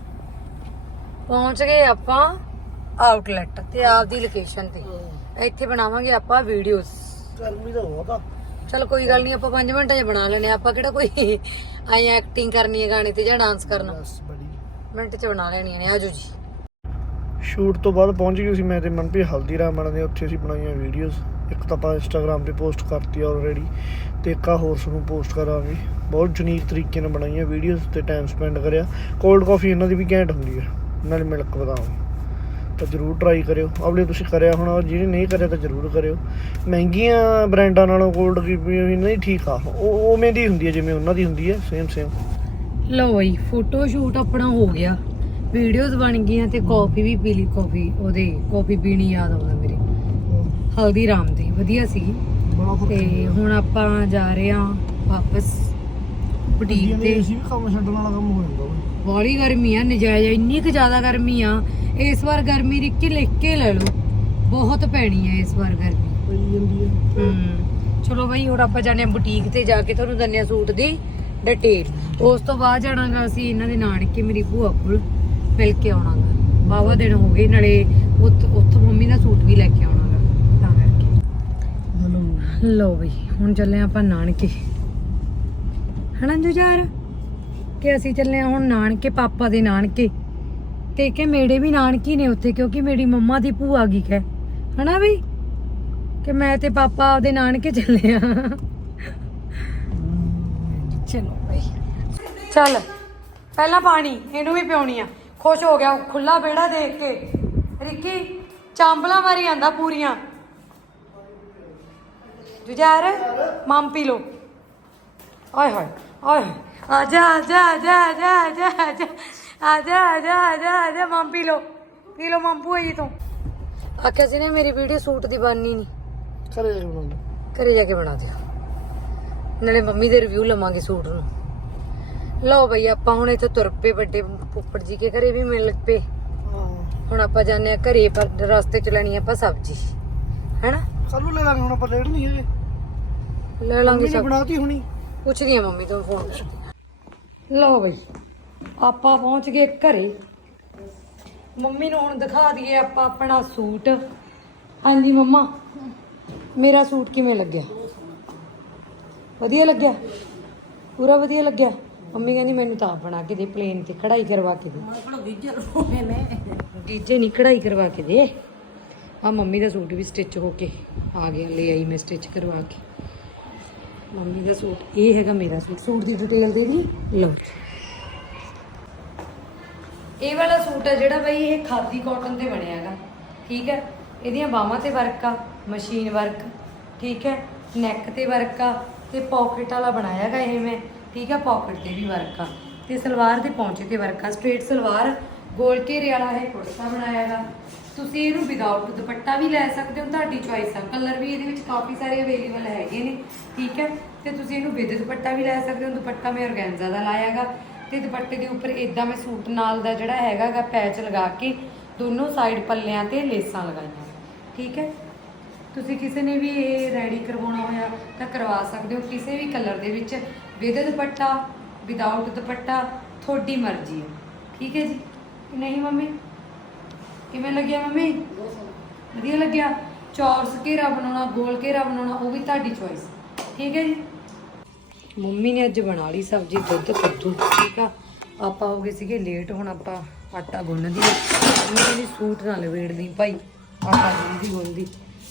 ਪਹੁੰਚ ਗਏ ਆਪਾਂ ਆਊਟਲੈਟ ਤੇ ਆਪਦੀ ਲੋਕੇਸ਼ਨ ਤੇ। ਇੱਥੇ ਬਣਾਵਾਂਗੇ ਆਪਾਂ ਵੀਡੀਓਜ਼ ਗਰਮੀ ਤਾਂ ਬਹੁਤ ਚਲ ਕੋਈ ਗੱਲ ਨਹੀਂ ਆਪਾਂ 5 ਮਿੰਟਾਂ 'ਚ ਬਣਾ ਲੈਣੇ ਆਪਾਂ ਕਿਹੜਾ ਕੋਈ ਆਈ ਐਕਟਿੰਗ ਕਰਨੀ ਹੈ ਗਾਣੇ ਤੇ ਜਾਂ ਡਾਂਸ ਕਰਨਾ। ਬਸ ਬੜੀ। ਮਿੰਟ 'ਚ ਬਣਾ ਲੈਣੀਆਂ ਨੇ ਆਜੋ ਜੀ। ਸ਼ੂਟ ਤੋਂ ਬਾਅਦ ਪਹੁੰਚ ਗਏ ਸੀ ਮੈਂ ਤੇ ਮਨਪ੍ਰੀਤ ਹਲਦੀਰਾਮ ਬਣਦੇ ਉੱਥੇ ਅਸੀਂ ਬਣਾਈਆਂ ਵੀਡੀਓਜ਼ ਇੱਕ ਤਾਂ ਆਪਾਂ ਇੰਸਟਾਗ੍ਰam ਤੇ ਪੋਸਟ ਕਰਤੀ ਆਲਰੇਡੀ ਤੇ ਇੱਕ ਆ ਹੋਰ ਨੂੰ ਪੋਸਟ ਕਰਾਂਗੇ। ਬਹੁਤ ਯੂਨੀਕ ਤਰੀਕੇ ਨਾਲ ਬਣਾਈਆਂ ਵੀਡੀਓਜ਼ ਤੇ ਟਾਈਮ ਸਪੈਂਡ ਕਰਿਆ। ਕੋਲਡ ਕਾਫੀ ਇਹਨਾਂ ਦੀ ਵੀ ਘੈਂਟ ਹੁੰਦੀ ਹੈ ਨਾਲ ਮਿਲਕ ਬਦਾਮ ਤਾਂ ਜਰੂਰ ਟਰਾਈ ਕਰਿਓ। ਆਪਲੇ ਤੁਸੀਂ ਕਰਿਆ ਹੋਣਾ ਜਿਹਨੇ ਨਹੀਂ ਕਰਿਆ ਤਾਂ ਜਰੂਰ ਕਰਿਓ। ਮਹਿੰਗੀਆਂ ਬ੍ਰਾਂਡਾਂ ਨਾਲੋਂ ਕੋਲਡ ਵੀ ਨਹੀਂ ਠੀਕ ਆ। ਉਹ ਉਵੇਂ ਦੀ ਹੁੰਦੀ ਹੈ ਜਿਵੇਂ ਉਹਨਾਂ ਦੀ ਹੁੰਦੀ ਹੈ ਸੇਮ ਸੇਮ ਲਓ ਬਈ ਫੋਟੋ ਸ਼ੂਟ ਆਪਣਾ ਹੋ ਗਿਆ। ਵੀਡੀਓਜ਼ ਬਣ ਗਈਆਂ ਤੇ ਕਾਫੀ ਵੀ ਪੀ ਲਈ ਕਾਫੀ ਉਹਦੇ ਕਾਫੀ ਪੀਣੀ ਯਾਦ ਆਉਂਦਾ ਮੇਰੇ। ਹਲਦੀਰਾਮ ਦੀ ਵਧੀਆ ਸੀ। ਤੇ ਹੁਣ ਆਪਾਂ ਜਾ ਰਹੇ ਹਾਂ ਵਾਪਸ। ਬੁਟੀਕ ਤੇ। ਅਸੀਂ ਵੀ ਕੰਮ ਛੱਡਣ ਵਾਲਾ ਕੰਮ ਹੋ ਜਾਂਦਾ ਵਾ ਬੜੀ ਗਰਮੀ ਆ ਨਜਾਇਜ਼ ਇੰਨੀ ਕੁ ਜ਼ਿਆਦਾ ਗਰਮੀ ਆ। ਇਸ ਵਾਰ ਗਰਮੀ ਰਿੱਕੀ ਲਿਖ ਕੇ ਲੈ ਲਓ। ਬਹੁਤ ਪੈਣੀ ਆ ਇਸ ਵਾਰ ਗਰਮੀ। ਪਈ ਜਾਂਦੀ ਹੈ। ਹਮ, ਚਲੋ ਬਈ ਹੁਣ ਆਪਾਂ ਜਾਣੇ ਬੁਟੀਕ ਤੇ ਜਾ ਕੇ ਤੁਹਾਨੂੰ ਦੰਨਿਆ ਸੂਟ ਦੀ ਡਿਟੇਲ। ਉਸ ਤੋਂ ਬਾਅਦ ਜਾਣਾਗਾ ਅਸੀਂ ਇਹਨਾਂ ਦੇ ਨਾਨਕੇ ਮੇਰੀ ਭੂਆ ਕੋਲ ਮਿਲ ਕੇ ਆਉਣਾਗਾ। ਬਾਵਾ ਦਿਨ ਹੋ ਗਏ ਨਾਲੇ ਉੱਥ ਉੱਥੋਂ ਮੰਮੀ ਦਾ ਸੂਟ ਵੀ ਲੈ ਕੇ ਆਉਣਾਗਾ। ਤਾਂ ਕਰਕੇ। ਲਓ ਬਈ ਹੁਣ ਚੱਲੇ ਆਪਾਂ ਨਾਨਕੇ। ਹਨਾ ਜੁਝਾਰ? ਕਿ ਅਸੀਂ ਚੱਲੇ ਹਾਂ ਹੁਣ ਨਾਨਕੇ, ਪਾਪਾ ਦੇ ਨਾਨਕੇ। ਤੇ ਕਿ ਮੇਰੇ ਵੀ ਨਾਨਕੀ ਨੇ ਉੱਥੇ, ਕਿਉਂਕਿ ਮੇਰੀ ਮੰਮਾ ਦੀ ਭੂਆ ਗਈ ਹੈ ਹਨਾ ਬਈ? ਕਿ ਮੈਂ ਤੇ ਪਾਪਾ ਉਹਦੇ ਨਾਨਕੇ ਚੱਲੇ ਆ ਚਲੋ ਬਈ। ਚੱਲ, ਪਹਿਲਾਂ ਪਾਣੀ, ਇਹਨੂੰ ਵੀ ਪਿਉਣੀ ਆ। ਖੁਸ਼ ਹੋ ਗਿਆ ਖੁੱਲਾ ਵਿਹੜਾ ਦੇਖ ਕੇ। ਰਿੱਕੀ, ਚਾਂਬਲਾ ਮਾਰੀ ਆਂਦਾ ਪੂਰੀਆਂ। ਜੁਝਾਰ, ਮਾਮ ਪੀ ਲੋ ਆਏ ਹਾਏ ਆਏ। ਆ ਜਾ ਆ ਜਾ ਆ ਜਾ ਆ ਜਾ ਆ ਜਾ ਆ ਜਾ। ਆ ਜਾ ਆ ਜਾ ਆ ਜਾ ਆ ਜਾ ਮਾਮ ਪੀ ਲੋ ਪੀ ਲੋ ਮਾਮ ਜੀ ਤੋਂ। ਆਖਿਆ ਸੀ ਨਾ ਮੇਰੀ ਵੀਡੀਓ ਸੂਟ ਦੀ ਬਣਨੀ ਨਹੀਂ। ਕਰੇ ਬਣਾਉਂਦਾ ਘਰੇ ਜਾ ਕੇ ਬਣਾ ਦਿਓ। ਨਾਲੇ ਮੰਮੀ ਦੇ ਰਿਵਿਊ ਲਵਾਂਗੇ ਸੂਟ ਨੂੰ। ਲਓ ਬਈ ਆਪਾਂ ਹੁਣ ਇੱਥੇ ਤੁਰ ਪਏ ਵੱਡੇ ਪੁੱਪੜ ਜੀ ਕੇ ਘਰੇ ਵੀ ਮਿਲ ਪਏ। ਹੁਣ ਆਪਾਂ ਜਾਂਦੇ ਆ ਘਰੇ ਪਰ ਰਸਤੇ ਚ ਲੈਣੀ ਆਪਾਂ ਸਬਜ਼ੀ। ਹੈਨਾ? ਕੱਲ ਨੂੰ ਲੈ ਲਾਂਗੇ ਹੁਣ ਆਪਾਂ ਲੇਟ ਨਹੀਂ ਹੈਗੇ। ਲੈ ਲਾਂਗੇ ਸਭ ਬਣਾਤੀ ਹੁਣੀ। ਪੁੱਛਦੀ ਆ ਮੰਮੀ ਤੋਂ ਫੋਨ ਲਓ ਬਈ ਆਪਾਂ ਪਹੁੰਚ ਗਏ ਘਰੇ। ਮੰਮੀ ਨੂੰ ਹੁਣ ਦਿਖਾ ਦਈਏ ਆਪਾਂ ਆਪਣਾ ਸੂਟ। ਹਾਂਜੀ ਮੰਮਾ ਮੇਰਾ ਸੂਟ ਕਿਵੇਂ ਲੱਗਿਆ? ਵਧੀਆ ਲੱਗਿਆ? ਪੂਰਾ ਵਧੀਆ ਲੱਗਿਆ? ਮੰਮੀ ਕਹਿੰਦੀ ਮੈਨੂੰ ਤਾਂ ਆਪ ਬਣਾ ਕੇ ਦੇ ਪਲੇਨ ਤੇ ਕਢਾਈ ਕਰਵਾ ਕੇ ਦੇ। ਗੀਜੇ ਨਹੀਂ ਕਢਾਈ ਕਰਵਾ ਕੇ ਦੇ। ਆ ਮੰਮੀ ਦਾ ਸੂਟ ਵੀ ਸਟਿਚ ਹੋ ਕੇ ਆ ਗਿਆ ਲੈ ਆਈ ਮੈਂ ਸਟਿਚ ਕਰਵਾ ਕੇ। ਮੰਮੀ ਦਾ ਸੂਟ, ਇਹ ਹੈਗਾ ਮੇਰਾ ਸੂਟ। ਸੂਟ ਦੀ ਡਿਟੇਲ ਦੇ ਦੀ ਲਓ ਇਹ ਵਾਲਾ ਸੂਟ ਹੈ ਜਿਹੜਾ ਬਈ ਇਹ ਖਾਦੀ ਕਾਟਨ ਤੇ ਬਣਿਆ ਹੈਗਾ। ਠੀਕ ਹੈ? ਇਹਦੀਆਂ ਬਾਹਾਂ ਤੇ ਵਰਕ ਆ ਮਸ਼ੀਨ ਵਰਕ ਠੀਕ ਹੈ? ਨੈਕ ਤੇ ਵਰਕ ਆ, ਤੇ ਪਾਕਟ ਵਾਲਾ ਬਣਾਇਆ ਹੈਗਾ ਇਹ ਮੈਂ। ਠੀਕ ਹੈ? ਪਾਕਟ ਤੇ ਵੀ ਵਰਕ ਆ। ਤੇ ਸਲਵਾਰ ਦੇ ਪੌਂਚੇ ਤੇ ਵਰਕ ਆ। ਸਟ੍ਰੇਟ ਸਲਵਾਰ, ਗੋਲ ਘੇਰੇ ਵਾਲਾ ਇਹ ਕੁੜਤਾ ਬਣਾਇਆ ਹੈਗਾ। ਤੁਸੀਂ ਇਹਨੂੰ ਵਿਦਆਊਟ ਦੁਪੱਟਾ ਵੀ ਲੈ ਸਕਦੇ ਹੋ, ਤੁਹਾਡੀ ਚੁਆਇਸ ਆ। ਕਲਰ ਵੀ ਇਹਦੇ ਵਿੱਚ ਕਾਫੀ ਸਾਰੇ ਅਵੇਲੇਬਲ ਹੈਗੇ ਨੇ, ਠੀਕ ਹੈ? ਤੇ ਤੁਸੀਂ ਇਹਨੂੰ ਵਿਦ ਦੁਪੱਟਾ ਵੀ ਲੈ ਸਕਦੇ ਹੋ, ਦੁਪੱਟਾ ਮੈਂ ਔਰਗੈਂਜ਼ਾ ਦਾ ਲਾਇਆ ਹੈਗਾ। ਤੇ ਦੁਪੱਟੇ ਦੇ ਉੱਪਰ ਇਦਾਂ ਮੈਂ ਸੂਟ ਨਾਲ ਦਾ ਜਿਹੜਾ ਹੈਗਾਗਾ ਪੈਚ ਲਗਾ ਕੇ ਦੋਨੋਂ ਸਾਈਡ ਪੱਲਿਆਂ ਤੇ ਲੇਸਾਂ ਲਗਾਈਆਂ। ਠੀਕ ਹੈ? ਤੁਸੀਂ ਕਿਸੇ ਨੇ ਵੀ ਇਹ ਰੈਡੀ ਕਰਵਾਉਣਾ ਹੋਇਆ ਤਾਂ ਕਰਵਾ ਸਕਦੇ ਹੋ, ਕਿਸੇ ਵੀ ਕਲਰ ਦੇ ਵਿੱਚ। ਵਿਦ ਦੁਪੱਟਾ ਵਿਦਆਊਟ ਦੁਪੱਟਾ, ਤੁਹਾਡੀ ਮਰਜ਼ੀ ਹੈ। ਠੀਕ ਹੈ ਜੀ? ਨਹੀਂ ਮੰਮੀ? ਕਿਵੇਂ ਲੱਗਿਆ ਮੰਮੀ? ਵਧੀਆ ਲੱਗਿਆ? ਚੌਰਸ ਘੇਰਾ ਬਣਾਉਣਾ, ਗੋਲ ਘੇਰਾ ਬਣਾਉਣਾ, ਉਹ ਵੀ ਤੁਹਾਡੀ ਚੋਇਸ ਠੀਕ ਹੈ ਜੀ? ਮੰਮੀ ਨੇ ਅੱਜ ਬਣਾ ਲਈ ਸਬਜ਼ੀ, ਦੁੱਧ, ਕੱਦੂ, ਠੀਕ ਆ? ਆਪਾਂ ਹੋ ਗਏ ਸੀਗੇ ਲੇਟ ਹੁਣ ਆਪਾਂ ਆਟਾ ਗੁੰਨਦੀ ਮੰਮੀ ਕਹਿੰਦੀ ਸੂਟ ਨਾ ਲਵੇੜਦੀ ਭਾਈ, ਆਟਾ ਗੁੰਨਦੀ ਗੁੰਨਦੀ।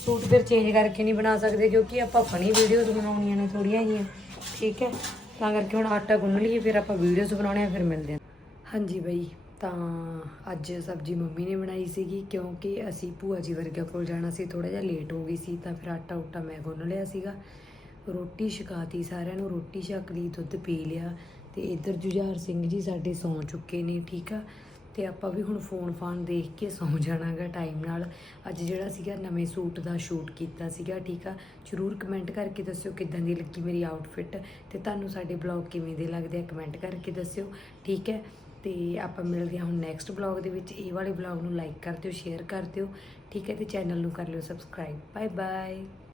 ਸੂਟ ਫਿਰ ਚੇਂਜ ਕਰਕੇ ਨਹੀਂ ਬਣਾ ਸਕਦੇ ਕਿਉਂਕਿ ਆਪਾਂ ਫਨੀ ਵੀਡੀਓਜ਼ ਬਣਾਉਣੀਆਂ ਨੇ ਥੋੜੀਆਂ ਜਿਹੀਆਂ। ਠੀਕ ਹੈ? ਤਾਂ ਕਰਕੇ ਹੁਣ ਆਟਾ ਗੁੰਨ ਲਈਏ, ਫਿਰ ਆਪਾਂ ਵੀਡੀਓਜ਼ ਬਣਾਉਣੇ ਆ, ਫਿਰ ਮਿਲਦੇ ਹਾਂ। ਹਾਂਜੀ ਬਈ। ਤਾਂ ਅੱਜ ਸਬਜ਼ੀ ਮੰਮੀ ਨੇ ਬਣਾਈ ਸੀਗੀ, ਕਿਉਂਕਿ ਅਸੀਂ ਭੂਆ ਜੀ ਵਰਗਿਆਂ ਕੋਲ ਜਾਣਾ ਸੀ ਥੋੜਾ ਜਿਹਾ ਲੇਟ ਹੋ ਗਈ ਸੀ, ਤਾਂ ਫਿਰ ਆਟਾ ਉਟਾ ਮੈਂ ਗੁੰਨ ਲਿਆ ਸੀਗਾ। ਰੋਟੀ ਛਕਾਤੀ ਸਾਰਿਆਂ ਨੂੰ, ਰੋਟੀ ਛਕ ਲਈ, ਦੁੱਧ ਪੀ ਲਿਆ, ਤੇ ਇੱਧਰ ਜੁਝਾਰ ਸਿੰਘ ਜੀ ਸਾਡੇ ਸੌਂ ਚੁੱਕੇ ਨੇ, ਠੀਕ ਆ? ਤੇ ਆਪਾਂ ਵੀ ਹੁਣ ਫੋਨ ਫਾਨ ਦੇਖ ਕੇ ਸੌਂ ਜਾਣਾਗਾ ਟਾਈਮ ਨਾਲ। ਅੱਜ ਜਿਹੜਾ ਸੀਗਾ ਨਵੇਂ ਸੂਟ ਦਾ ਸ਼ੂਟ ਕੀਤਾ ਸੀਗਾ, ਠੀਕ ਆ? ਜਰੂਰ ਕਮੈਂਟ ਕਰਕੇ ਦੱਸਿਓ ਕਿਦਾਂ ਦੀ ਲੱਗੀ ਮੇਰੀ ਆਊਟਫਿਟ ਤੇ ਤੁਹਾਨੂੰ ਸਾਡੇ ਬਲੌਗ ਕਿਵੇਂ ਦੇ ਲੱਗਦੇ ਆ ਕਮੈਂਟ ਕਰਕੇ ਦੱਸਿਓ, ਠੀਕ ਹੈ? ਤੇ ਆਪਾਂ ਮਿਲਦੇ ਹਾਂ ਹੁਣ ਨੈਕਸਟ ਬਲੌਗ ਦੇ ਵਿੱਚ। ਇਹ ਵਾਲੇ ਬਲੌਗ ਨੂੰ ਲਾਈਕ ਕਰ ਦਿਓ ਸ਼ੇਅਰ ਕਰ ਦਿਓ। ਠੀਕ ਹੈ ਤੇ ਚੈਨਲ ਨੂੰ ਕਰ ਲਿਓ ਸਬਸਕ੍ਰਾਈਬ ਬਾਏ ਬਾਏ